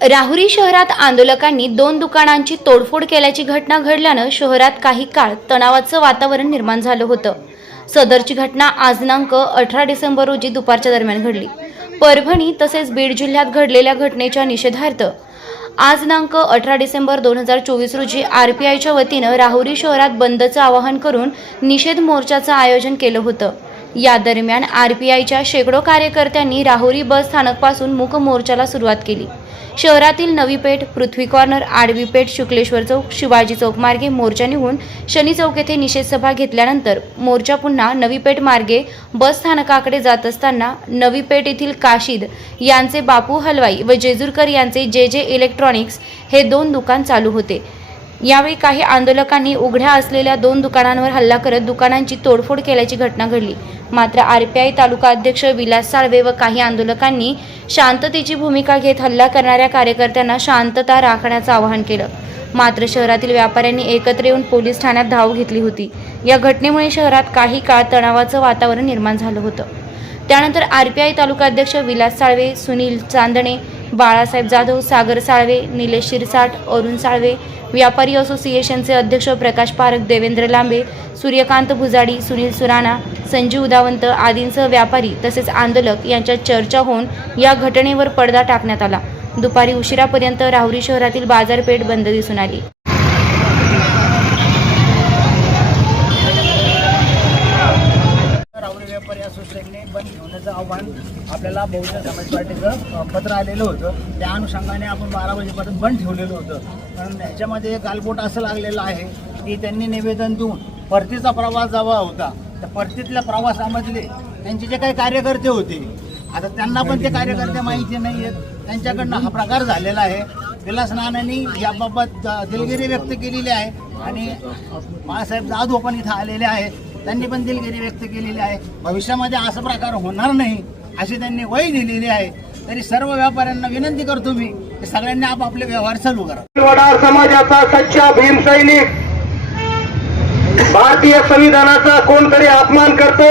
राहुरी शहरात आंदोलकांनी दोन दुकानांची तोडफोड केल्याची घटना घडल्यानं शहरात काही काळ तणावाचं वातावरण निर्माण झालं होतं. सदरची घटना आज दिनांक अठरा डिसेंबर रोजी दुपारच्या दरम्यान घडली. परभणी तसेच बीड जिल्ह्यात घडलेल्या घटनेच्या निषेधार्थ आज दिनांक अठरा डिसेंबर दोन हजार चोवीस रोजी आर पी आयच्या वतीनं राहुरी शहरात बंदचं आवाहन करून निषेध मोर्चाचं आयोजन केलं होतं. या दरम्यान आर पी आयच्या शेकडो कार्यकर्त्यांनी राहुरी बस स्थानकपासून मूक मोर्चाला सुरुवात केली. शहरातील नवी पेठ पृथ्वी कॉर्नर आडवी पेठ शुक्लेश्वर चौक शिवाजी चौक मार्गे मोर्चा निघून शनी चौक येथे निषेध सभा घेतल्यानंतर मोर्चा पुन्हा नवी पेठ मार्गे बस स्थानकाकडे जात असताना नवी पेठ येथील काशीद यांचे बापू हलवाई व जेजूरकर यांचे जे जे इलेक्ट्रॉनिक्स हे दोन दुकान चालू होते. यावेळी काही आंदोलकांनी उघड्या असलेल्या दोन दुकानांवर हल्ला करत दुकानांची तोडफोड केल्याची घटना घडली. मात्र आरपीआय तालुका अध्यक्ष विलास साळवे व काही आंदोलकांनी शांततेची भूमिका घेत हल्ला करणाऱ्या कार्यकर्त्यांना शांतता राखण्याचं आवाहन केलं. मात्र शहरातील व्यापाऱ्यांनी एकत्र येऊन पोलीस ठाण्यात धाव घेतली होती. या घटनेमुळे शहरात काही काळ तणावाचं वातावरण निर्माण झालं होतं. त्यानंतर आरपीआय तालुका अध्यक्ष विलास साळवे सुनील चांदणे बाळासाहेब जाधव सागर साळवे निलेश शिरसाट अरुण साळवे व्यापारी असोसिएशनचे अध्यक्ष प्रकाश पारख देवेंद्र लांबे सूर्यकांत भुजाडी सुनील सुराणा संजीव उदावंत आदींसह व्यापारी तसेच आंदोलक यांच्यात चर्चा होऊन या घटनेवर पडदा टाकण्यात आला. दुपारी उशिरापर्यंत राहुरी शहरातील बाजारपेठ बंद दिसून आली. राहुल व्यापारी असोसिएशनने बंद ठेवण्याचं आव्हान आपल्याला बहुजन समाज पार्टीचं पत्र आलेलं होतं. त्या अनुषंगाने आपण बारा वाजेपर्यंत बंद ठेवलेलं होतं. कारण ह्याच्यामध्ये गालबोट असं लागलेलं आहे की त्यांनी निवेदन देऊन परतीचा प्रवास जवळ होता. तर परतीतल्या प्रवासामधले त्यांचे जे काही कार्यकर्ते होते आता त्यांना पण ते कार्यकर्ते माहिती नाही आहेत त्यांच्याकडनं हा प्रकार झालेला आहे. विलास नानांनी याबाबत दिलगिरी व्यक्त केलेली आहे. आणि बाळासाहेब जाधव पण इथं आलेले आहेत. त्यांनी पण दिलगिरी व्यक्त केलेली आहे. भविष्यामध्ये असा प्रकार होणार नाही अशी त्यांनी वय दिलेली आहे. तरी सर्व व्यापाऱ्यांना विनंती करतो मी की सगळ्यांनी आपापले व्यवहार चालू करा. वडार समाजाचा सच्चा भीम सैनिक भारतीय संविधानाचा कोणतरी अपमान करते?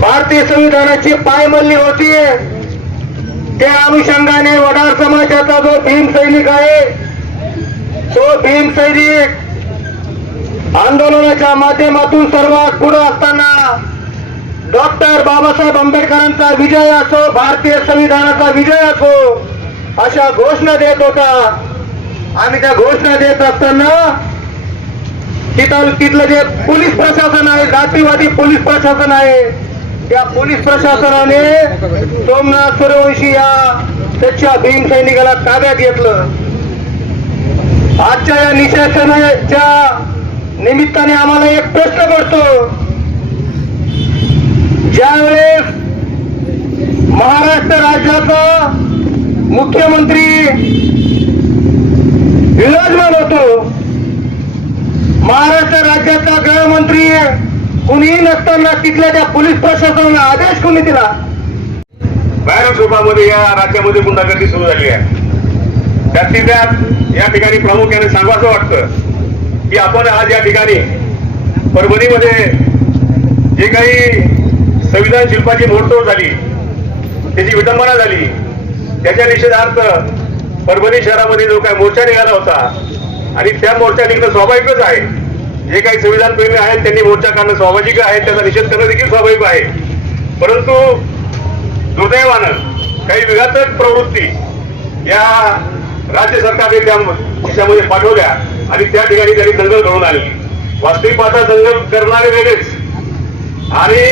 भारतीय संविधानाची पायमल्ली होतीये त्या अनुषंगाने वडार समाजाचा जो भीम सैनिक आहे तो भीम सैनिक आंदोलनाच्या माध्यमातून सर्वात पुढे असताना डॉक्टर बाबासाहेब आंबेडकरांचा विजय असो भारतीय संविधानाचा विजय असो अशा घोषणा देत होता. आम्ही त्या घोषणा देत असताना तिथं तिथलं जे पोलीस प्रशासन आहे जातीवादी पोलीस प्रशासन आहे त्या पोलीस प्रशासनाने सोमनाथ सूर्यवंशी या त्याच्या भीम सैनिकाला ताब्यात घेतलं. आजच्या या निशासनाच्या निमित्ताने आम्हाला एक प्रश्न पडतो. ज्यावेळेस महाराष्ट्र राज्याचा मुख्यमंत्री विराजमान होतो महाराष्ट्र राज्याचा गृहमंत्री कुणीही नसताना तिथल्या त्या पोलीस प्रशासनाला आदेश कोणी दिला? भयानक स्वरूपामध्ये या राज्यामध्ये गुंडागर्दी सुरू झाली आहे. त्यातली त्यात या ठिकाणी प्रामुख्याने सांगावं वाटतं. की आपण आज या ठिकाणी परभणीमध्ये जे काही संविधान शिल्पाची मोडतोड झाली त्याची विटंबना झाली त्याच्या निषेधार्थ परभणी शहरामध्ये जो काही मोर्चा निघाला होता आणि त्या मोर्चा निघणं स्वाभाविकच आहे. जे काही संविधान प्रेमी आहेत त्यांनी मोर्चा काढणं स्वाभाविक आहे त्याचा निषेध करणं देखील स्वाभाविक आहे. परंतु दुर्दैवानं काही विघातक प्रवृत्ती या राज्य सरकारने त्या दिशामध्ये पाठवल्या. आणि त्या ठिकाणी त्यांनी दंगल घडून आणली. वास्तविक पाहता दंगल करणारे वेगळेच. आणि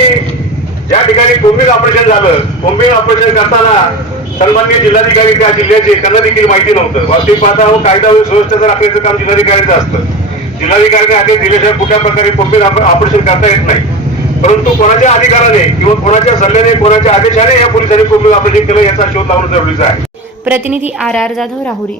ज्या ठिकाणी कोंबीर ऑपरेशन झालं कोंबीर ऑपरेशन करताना सन्मान्य जिल्हाधिकारी त्या जिल्ह्याचे त्यांना देखील माहिती नव्हतं. वास्तविक पाहता हो, कायदा व सुव्यवस्थेचं राखण्याचं काम जिल्हाधिकाऱ्यांचं असतं. जिल्हाधिकाऱ्याने आदेश दिल्याशिवाय कुठल्या प्रकारे कोंबीर ऑपरेशन करता येत नाही. परंतु कोणाच्या अधिकाराने किंवा कोणाच्या सल्ल्याने कोणाच्या आदेशाने या पोलिसांनी कोंबीर ऑपरेशन केलं याचा शोध लावणं जरुरीचं आहे. प्रतिनिधी आर आर जाधव राहुरी.